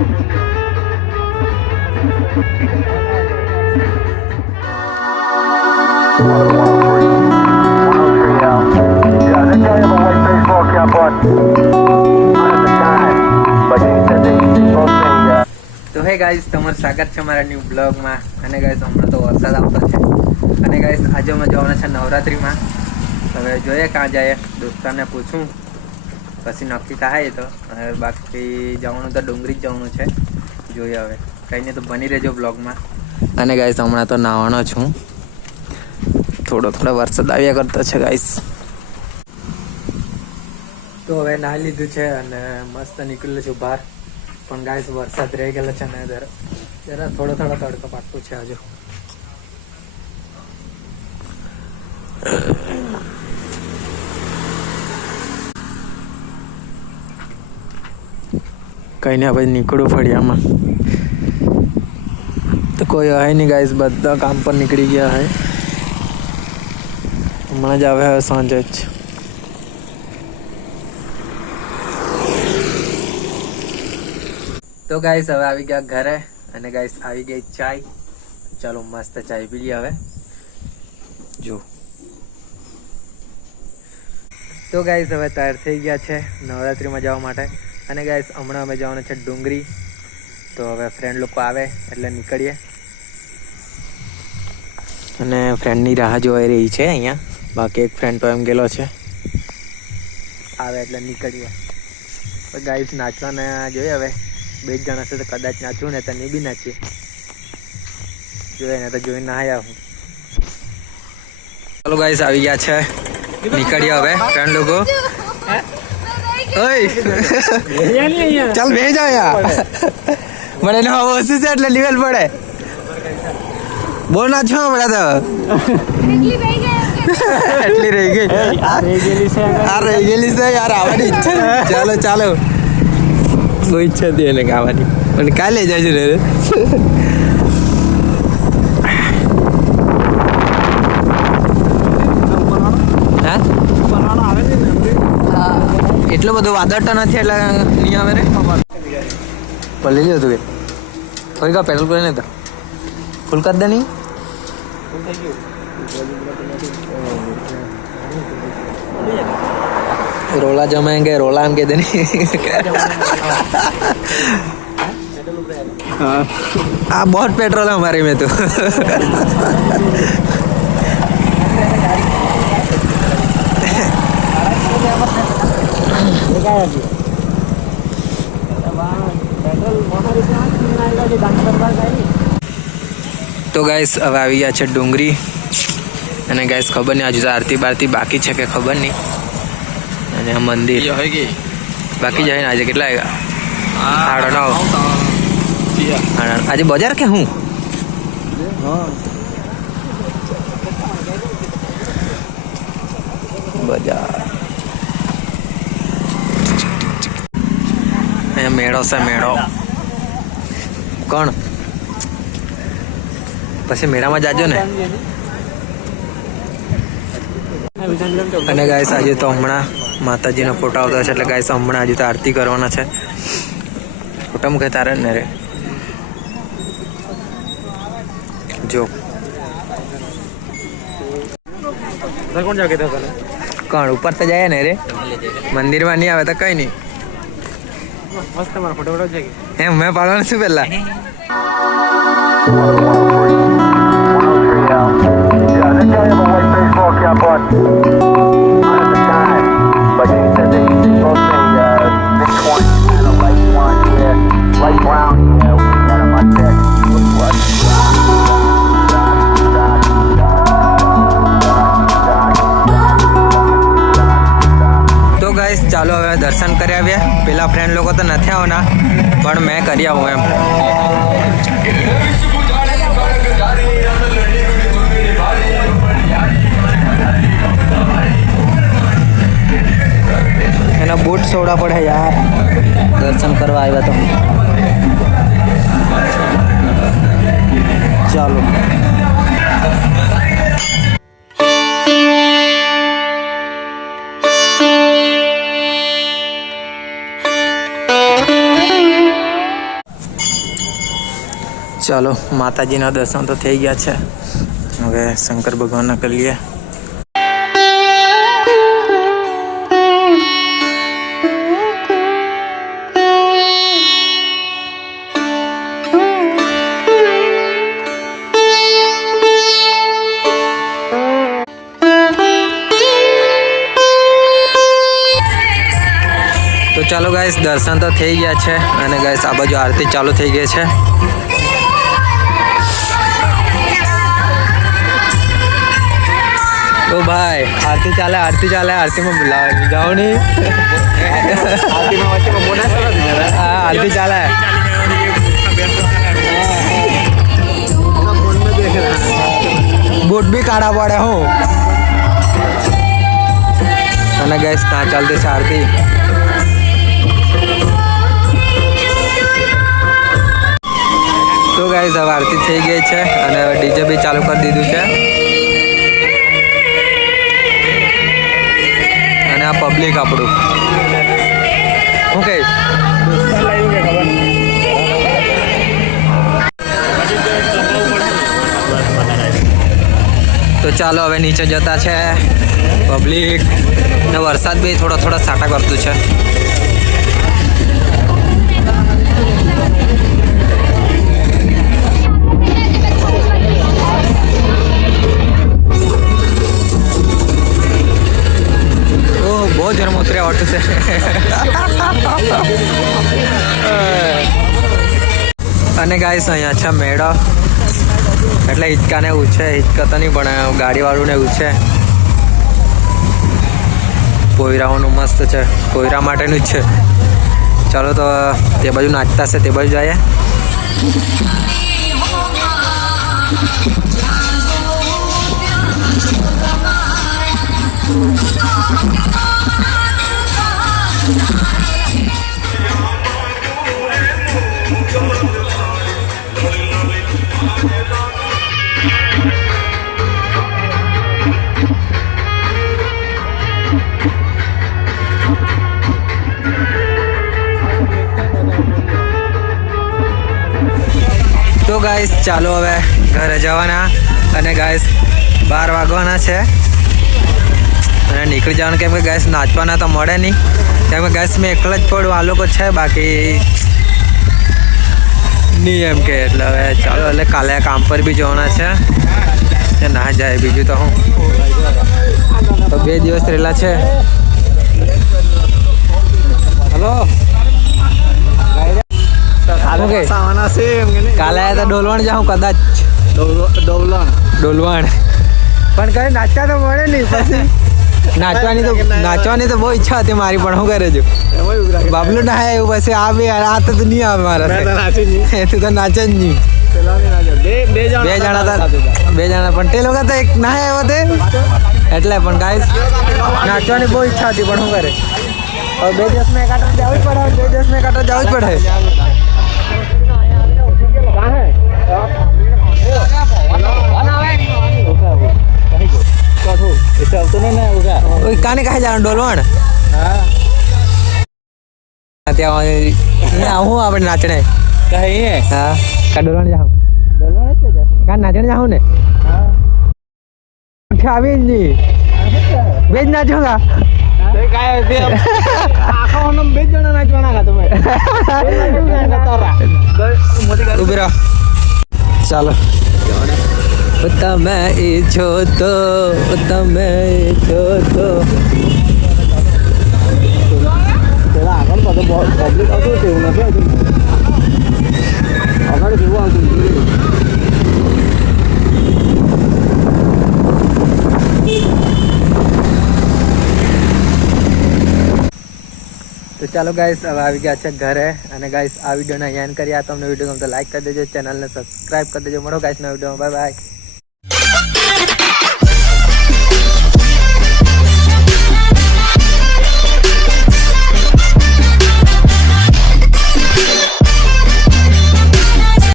તો હે ગાઈસ, તમારું સ્વાગત છે મારા ન્યૂ બ્લોગમાં. અને ગાઈસ, હમણાં તો વરસાદ આવતો છે. અને ગાઈસ, આજે અમે જવાના છે નવરાત્રિમાં. હવે જોઈએ ક્યાં જાય, દોસ્તારને પૂછું પછી નક્કી થાય. તો બાકી જવાનું તો ડુંગરી જ જવાનું છે. જોઈએ હવે કંઈ નહીં, તો બની રહેજો બ્લોગમાં. અને ગાઈસ, હમણાં તો નાવાનો છું. થોડો વરસાદ આવ્યા કરતો છે ગાઈસ. તો હવે નાહી લીધું છે અને મસ્ત નીકળેલું છું બહાર. પણ ગાઈસ, વરસાદ રહી ગયેલો છે ને જરા થોડો તડકો પાકતું છે હજુ. કઈ ને પછી નીકળવું ફળિયામાં. તો કોઈ હોય નહીં ગાઈસ, બધા કામ પર નીકળી ગયા હોય. હમણાં જ આવે હવે સાંજે જ. તો ગાઈસ, હવે આવી ગયા ઘરે. અને ગાઈસ, આવી ગઈ ચાય. ચાલો મસ્ત ચાય પી લઈએ હવે. જો તો ગાઈસ, હવે તૈયાર થઈ ગયા છે નવરાત્રિમાં જવા માટે. અને ગાઈસ, હમણાં અમે જવાનું છે ડુંગરી. તો હવે ફ્રેન્ડ લોકો આવે એટલે નીકળીએ. અને ફ્રેન્ડની રાહ જોઈ રહી છે અહીંયા. બાકી એક ફ્રેન્ડ તો એમ ગયેલો છે, આવે એટલે નીકળીએ. તો ગાઈસ, નાચવાના જોઈએ હવે. 2 જણા હશે તો કદાચ નાચવું, ને તો નહીં બી નાચીએ. જોઈએ ને તો જોઈને ના આવું. ચાલો ગાઈસ, આવી ગયા છે, નીકળીએ હવે ફ્રેન્ડ લોકો. ચાલ બે જાઓ યાર, મને એનો ઓછું છે એટલે લેવલ પડે. બહુ નાચવા પડે તો એટલી રહી ગઈ. આ રહી ગયેલી છે યાર, આવવાની ઈચ્છા. ચાલો બહુ ઈચ્છા હતી એને ગાવાની, પણ કાલે જાય છે. એટલો બધો વાદળ તો નથી એટલે નહીં આવે ને. પણ લઈ લીધું કે થોડી કા પેટ્રોલ પૂરે નહીં તો ફૂલ કરી દે. નહીં रोला जमाएंगे, रोला हम कहते नहीं. हाँ, बहुत पेट्रोल है हमारे में तो. તો ગાઈસ, હવે આવી ગયા છે ડુંગરી. અને ગાઈસ, ખબર નહીં હજુ તો આરતી બારતી બાકી છે કે ખબર નહીં. અને આ મંદિર બાકી જાય ને. આજે કેટલા આવ્યા? 8:30. આજે બજાર કે હું બજાર. અહીંયા મેળો છે, મેળો. કોણ પછી મેળામાં જાજો ને. અને ગાઈસ, આજે તો હમણાં માતાજીનો ફોટો આવતો છે એટલે ગાઈસ, હમણાં હજુ તો આરતી કરવાના છે. ફોટા મૂકે તારે ને રે. જો કોણ ઉપર તો જાય ને રે, મંદિરમાં નહીં આવે તો કઈ નહીં. એમ મેં પાડવાનું છું પેલા. તો ગાઈસ, ચાલો હવે દર્શન કરી આવ્યા. પેલા ફ્રેન્ડ લોકો તો નથી આવવાના, પણ મેં કરી આવું એમ. એના બૂટ સોડા પડે યાર, દર્શન કરવા આવ્યા તો. ચાલો ચાલો માતાજીના દર્શન તો થઈ ગયા છે, હવે શંકર ભગવાનના કરી લઈએ. તો ચાલો ગાઈસ દર્શન તો થઈ ગયા છે અને ગાઈસ આ બાજુ આરતી ચાલુ થઈ ગઈ છે. ઓ ભાઈ આરતી ચાલે આરતીમાં બોલાવે જાઓ નહીં. હા આરતી ચાલે. બૂટ બી કાઢા પડે હું. અને ગાઈસ ત્યાં ચાલતી છે આરતી. તો ગાઈસ હવે આરતી થઈ ગઈ છે અને હવે ડીજે બી ચાલુ કરી દીધું છે. અને આ પબ્લિક આપણું શું કહે તો ચાલો હવે નીચે જતા છે પબ્લિક ને વરસાદ બી થોડો સાટા કરતું છે. बहुत जर उतरे ऑटो से. અને ગાઈસ અહીંયા છે મેળો એટલે હિંચકાને એવું છે. હિંચકા તો નહીં પણ ગાડીવાળું ને એવું છે. પોયરાઓનું મસ્ત છે, પોયરા માટેનું જ છે. ચાલો તો તે બાજુ નાચતા છે તે બાજુ જઈએ. તો ગાઈસ ચાલો હવે ઘરે જવાના અને ગાઈસ 12 વાગવાના છે અને નીકળી જવાનું. કેમ કે ગાઈસ નાચવાના તો મળે નહીં, કેમ કે ગાઈસ મેં એકલા જ પડું, આ લોકો છે બાકી નહીં એમ કે. એટલે હવે ચાલો એટલે કાલે કામ પર બી જવાના છે ના જાય બીજું તો હું તો 2 દિવસ રહેલા છે. હલો કાલે તો ડોલવણ જાઉં કદાચ. ડોલવણ પણ કઈ નાચતા તો મળે નહીં. પછી નાચવાની તો બહુ ઈચ્છા હતી મારી, પણ શું કરે છું બાબલું ના એવું. પછી આ બી આ તો નહીં આવે મારા, તું તો નાચે જ નહીં. બે જણા પણ તે લોકો તો એક ના આવ્યો તે એટલે. પણ ગાઈસ નાચવાની બહુ ઈચ્છા હતી પણ શું કરે. હવે 2 દિવસમાં એકાટર જવું જ પડે. 2 દિવસમાં એકાટર જવું જ પડે. કાને કહે જવાનું ડોલવણ? ત્યાં હું આપણે નાચણે હા કા ડોલવણ જાઉં કા નાચણે જાઉં ને આવી જ નહીં. બે જ નાચો કા ઉભી રહો. ચાલો તમે ઈચ્છો તો તમે ઈચ્છો તો આગળ બધું પબ્લિક આવતું તેવું નથી આવતું. આગળ જેવું આવતું. તો ચાલો ગાઈસ હવે આવી ગયા છે ઘરે અને ગાઈસ આ વિડીયોને અહીંયા કરીએ. તમને વિડીયો ગમતો લાઈક કરી દેજો, ચેનલને સબસ્ક્રાઈબ કરી દેજો. મળો ગાઈસના વિડીયોમાં. Bye bye.